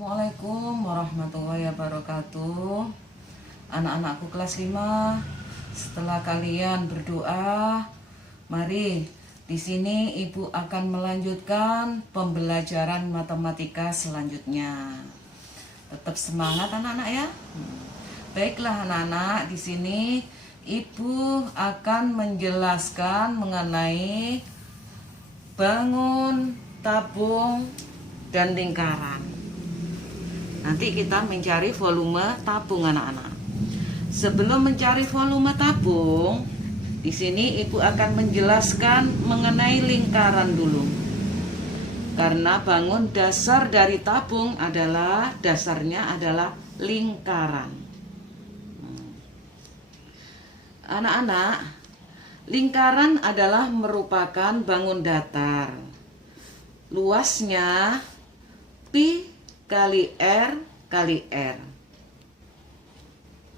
Assalamualaikum warahmatullahi wabarakatuh. Anak-anakku kelas 5, setelah kalian berdoa, mari di sini Ibu akan melanjutkan pembelajaran matematika selanjutnya. Tetap semangat anak-anak ya. Baiklah anak-anak, di sini Ibu akan menjelaskan mengenai bangun, tabung, dan lingkaran. Nanti kita mencari volume tabung anak-anak. Sebelum mencari volume tabung, di sini Ibu akan menjelaskan mengenai lingkaran dulu. Karena bangun dasar dari tabung adalah dasarnya adalah lingkaran. Anak-anak, lingkaran adalah merupakan bangun datar. Luasnya pi kali R kali R.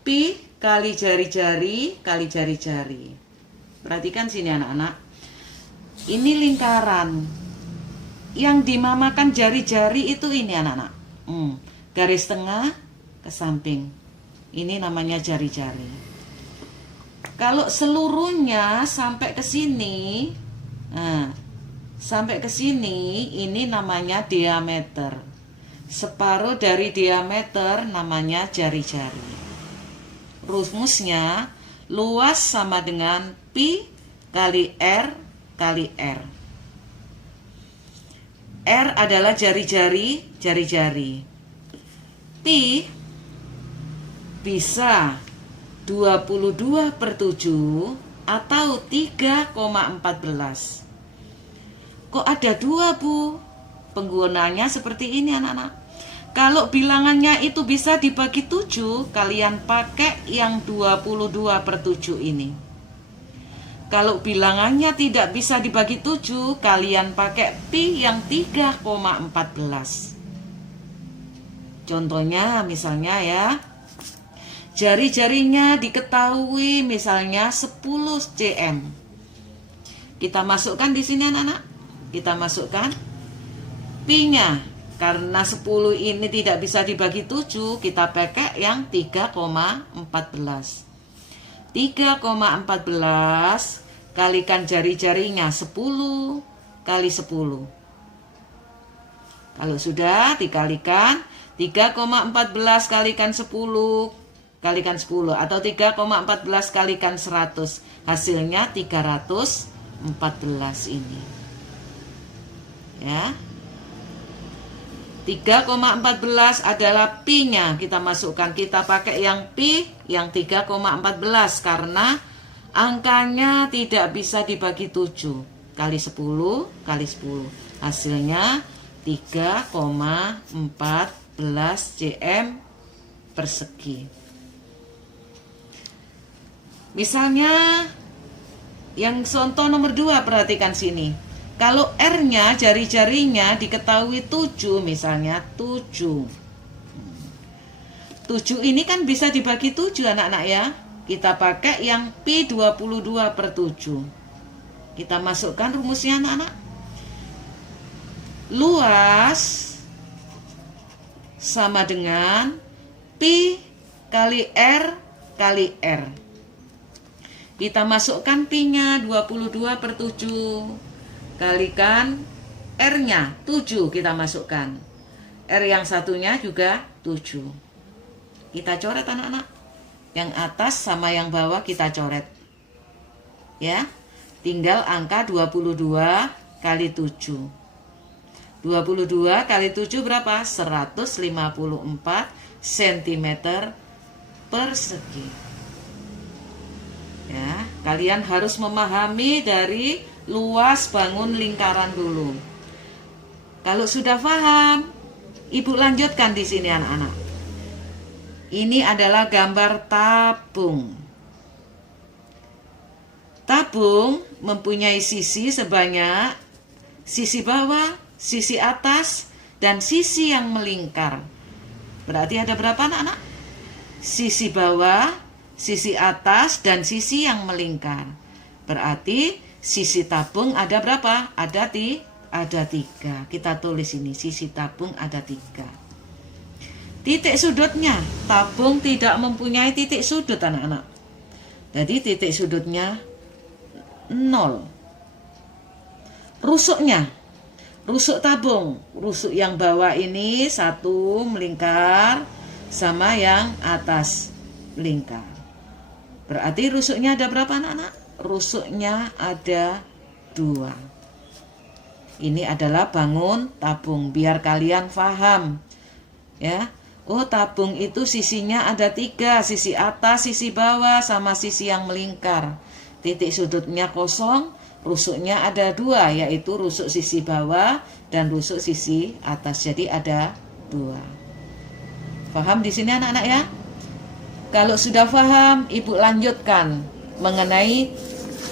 Pi kali jari-jari kali jari-jari. Perhatikan sini anak-anak. Ini lingkaran. Yang dinamakan jari-jari itu ini anak-anak. Garis tengah ke samping. Ini namanya jari-jari. Kalau seluruhnya sampai ke sini, sampai ke sini, ini namanya diameter. Separuh dari diameter namanya jari-jari. Rumusnya luas sama dengan pi kali R kali R. R adalah jari-jari, jari-jari. Pi bisa 22/7 atau 3,14. Kok ada 2, Bu? Penggunaannya seperti ini anak-anak. Kalau bilangannya itu bisa dibagi 7, kalian pakai yang 22/7 ini. Kalau bilangannya tidak bisa dibagi 7, kalian pakai pi yang 3,14. Contohnya misalnya ya, jari-jarinya diketahui misalnya 10 cm. Kita masukkan di sini anak-anak. Kita masukkan pi-nya. Karena 10 ini tidak bisa dibagi 7, kita pakai yang 3,14. 3,14 kalikan jari-jarinya 10 kali 10. Kalau sudah dikalikan 3,14 kalikan 10 kalikan 10 atau 3,14 kalikan 100. Hasilnya 314 ini. Ya. 3,14 adalah pi-nya. Kita masukkan, kita pakai yang pi yang 3,14 karena angkanya tidak bisa dibagi 7 kali 10 kali 10. Hasilnya 3,14 cm persegi. Misalnya yang contoh nomor 2, perhatikan sini. Kalau R-nya, jari-jarinya diketahui 7, misalnya 7. 7 ini kan bisa dibagi 7 anak-anak ya. Kita pakai yang pi 22/7. Kita masukkan rumusnya anak-anak. Luas sama dengan pi kali R kali R. Kita masukkan pi-nya 22/7. Kalikan R-nya 7, kita masukkan. R yang satunya juga 7. Kita coret anak-anak. Yang atas sama yang bawah kita coret. Ya. Tinggal angka 22 kali 7. 22 kali 7 berapa? 154 cm persegi. Ya, kalian harus memahami dari luas bangun lingkaran dulu. Kalau sudah paham, Ibu lanjutkan di sini anak-anak. Ini adalah gambar tabung. Tabung mempunyai sisi sebanyak sisi bawah, sisi atas, dan sisi yang melingkar. Berarti ada berapa anak-anak? Sisi bawah, sisi atas, dan sisi yang melingkar. Berarti sisi tabung ada berapa? Ada 3. Kita tulis ini, sisi tabung ada 3. Titik sudutnya, tabung tidak mempunyai titik sudut anak-anak. Jadi titik sudutnya 0. Rusuknya, rusuk tabung, rusuk yang bawah ini 1 melingkar sama yang atas melingkar. Berarti rusuknya ada berapa anak-anak? Rusuknya ada 2. Ini adalah bangun tabung, biar kalian paham ya. Oh, tabung itu sisinya ada 3, sisi atas, sisi bawah, sama sisi yang melingkar. Titik sudutnya kosong, rusuknya ada 2, yaitu rusuk sisi bawah dan rusuk sisi atas. Jadi ada 2. Paham di sini anak-anak ya? Kalau sudah paham, Ibu lanjutkan mengenai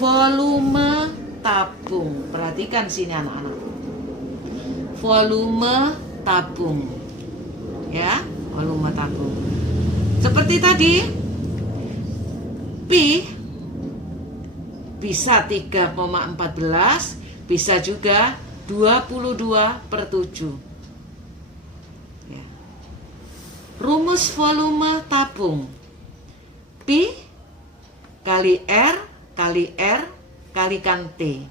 volume tabung. Perhatikan sini anak-anak. Volume tabung. Ya, volume tabung. Seperti tadi, pi bisa 3,14, bisa juga 22/7. Ya. Rumus volume tabung. Pi kali R kali R kalikan T.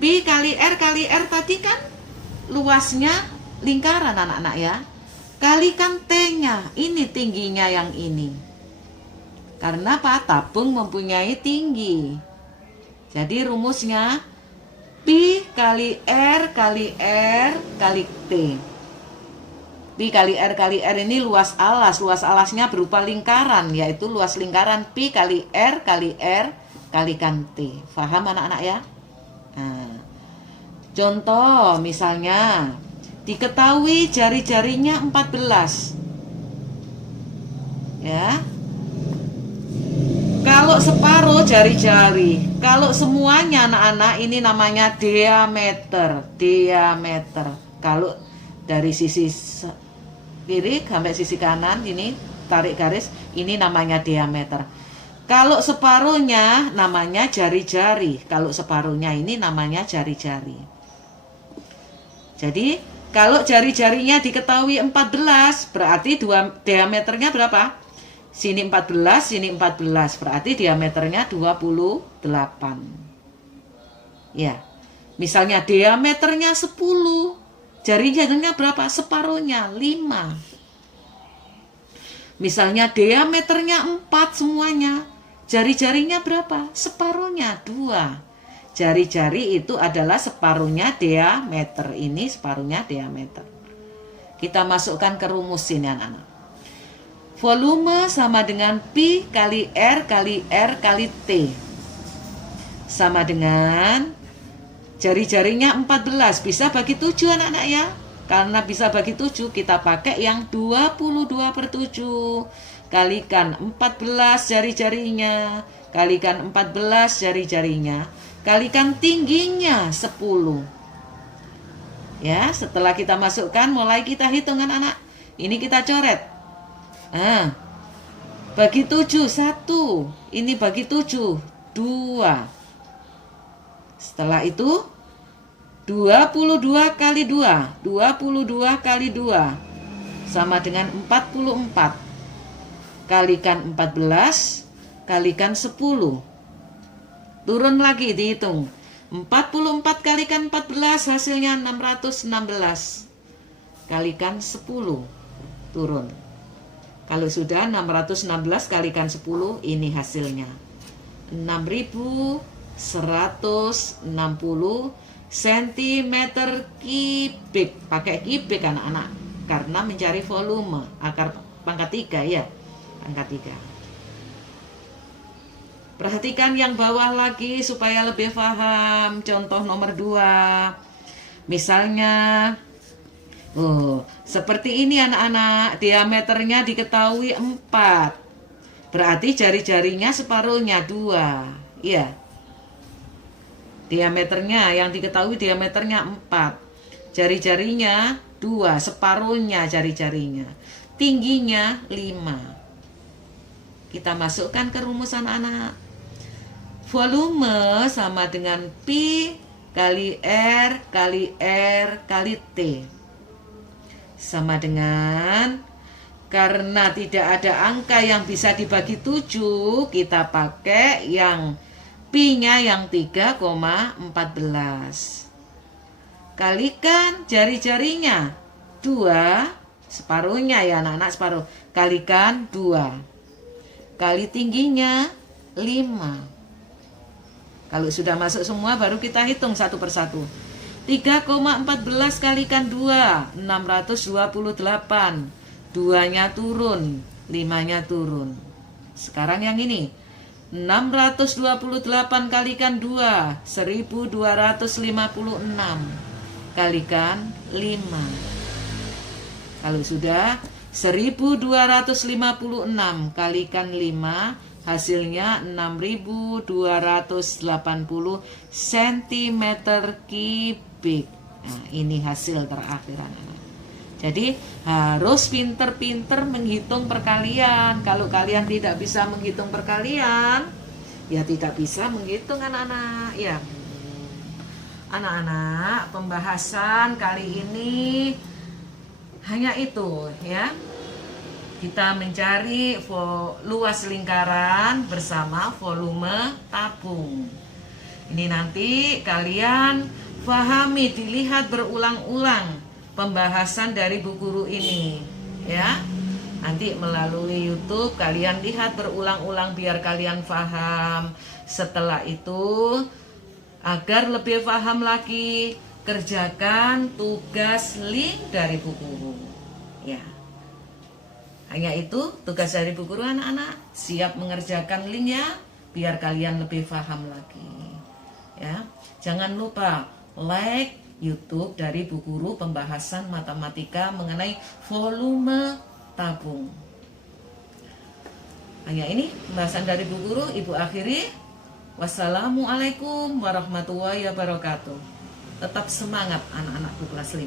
Pi kali R tadi kan luasnya lingkaran anak-anak ya. Kalikan T-nya, ini tingginya yang ini. Karena apa? Tabung mempunyai tinggi. Jadi rumusnya Pi kali R kali T. Pi kali R ini luas alas. Luas alasnya berupa lingkaran, yaitu luas lingkaran Pi kali R kalikan T. Paham anak-anak ya? Nah, contoh misalnya diketahui jari-jarinya 14. Ya. Kalau separuh jari-jari, kalau semuanya anak-anak ini namanya diameter. Kalau dari sisi kiri sampai sisi kanan ini tarik garis, ini namanya diameter. Kalau separuhnya namanya jari-jari. Kalau separuhnya ini namanya jari-jari. Jadi kalau jari-jarinya diketahui 14, berarti diameternya berapa? Sini 14, sini 14. Berarti diameternya 28. Ya. Misalnya diameternya 10. Jari-jarinya berapa? Separuhnya 5. Misalnya diameternya 4 semuanya. Jari-jarinya berapa? Separuhnya 2. Jari-jari itu adalah separuhnya diameter. Ini separuhnya diameter. Kita masukkan ke rumus ini anak-anak. Volume sama dengan Pi kali R kali T. Sama dengan jari-jarinya 14. Bisa bagi 7 anak-anak ya. Karena bisa bagi 7, kita pakai yang 22/7. Kalikan 14 jari-jarinya. Kalikan 14 jari-jarinya. Kalikan tingginya 10. Ya, setelah kita masukkan, mulai kita hitung anak-anak. Ini kita coret. Nah, bagi 7 1. Ini bagi 7 2. Setelah itu 22 kali 2. 22 kali 2 sama dengan 44. Kalikan 14 kalikan 10. Turun lagi dihitung. 44 kalikan 14 hasilnya 616. Kalikan 10. Turun. Kalau sudah 616 kalikan 10, ini hasilnya. 6160 cm kubik. Pakai kubik anak-anak. Karena mencari volume. Akar pangkat 3 ya. Pangkat 3. Perhatikan yang bawah lagi supaya lebih paham. Contoh nomor 2. Misalnya, seperti ini anak-anak. Diameternya diketahui 4. Berarti jari-jarinya separuhnya 2. Iya. Diameternya yang diketahui diameternya 4. Jari-jarinya 2. Separuhnya jari-jarinya. Tingginya 5. Kita masukkan ke rumus anak-anak. Volume sama dengan Pi kali R kali T. sama dengan, karena tidak ada angka yang bisa dibagi 7, kita pakai yang pi-nya yang 3,14. Kalikan jari-jarinya 2, separuhnya ya anak-anak, separuh. Kalikan 2. Kali tingginya 5. Kalau sudah masuk semua baru kita hitung satu persatu. 3,14 kalikan 2, 628. 2-nya turun, 5-nya turun. Sekarang yang ini 628 kalikan 2, 1256. Kalikan 5. Kalau sudah 1256 kalikan 5, hasilnya 6280 cm kubik. Nah, ini hasil terakhir anak-anak. Jadi harus pinter-pinter menghitung perkalian. Kalau kalian tidak bisa menghitung perkalian, ya tidak bisa menghitung anak-anak. Ya, anak-anak, pembahasan kali ini hanya itu ya. Kita mencari luas lingkaran bersama volume tabung. Ini nanti kalian pahami, dilihat berulang-ulang pembahasan dari Bu Guru ini ya. Nanti melalui YouTube kalian lihat berulang-ulang biar kalian paham. Setelah itu, agar lebih paham lagi, kerjakan tugas link dari Bu Guru ya. Hanya itu tugas dari Bu Guru anak-anak. Siap mengerjakan link ya, biar kalian lebih paham lagi ya. Jangan lupa like YouTube dari Bu Guru pembahasan matematika mengenai volume tabung. Hanya ini pembahasan dari Bu Guru, Ibu akhiri. Wassalamualaikum warahmatullahi wabarakatuh. Tetap semangat anak-anakku kelas 5.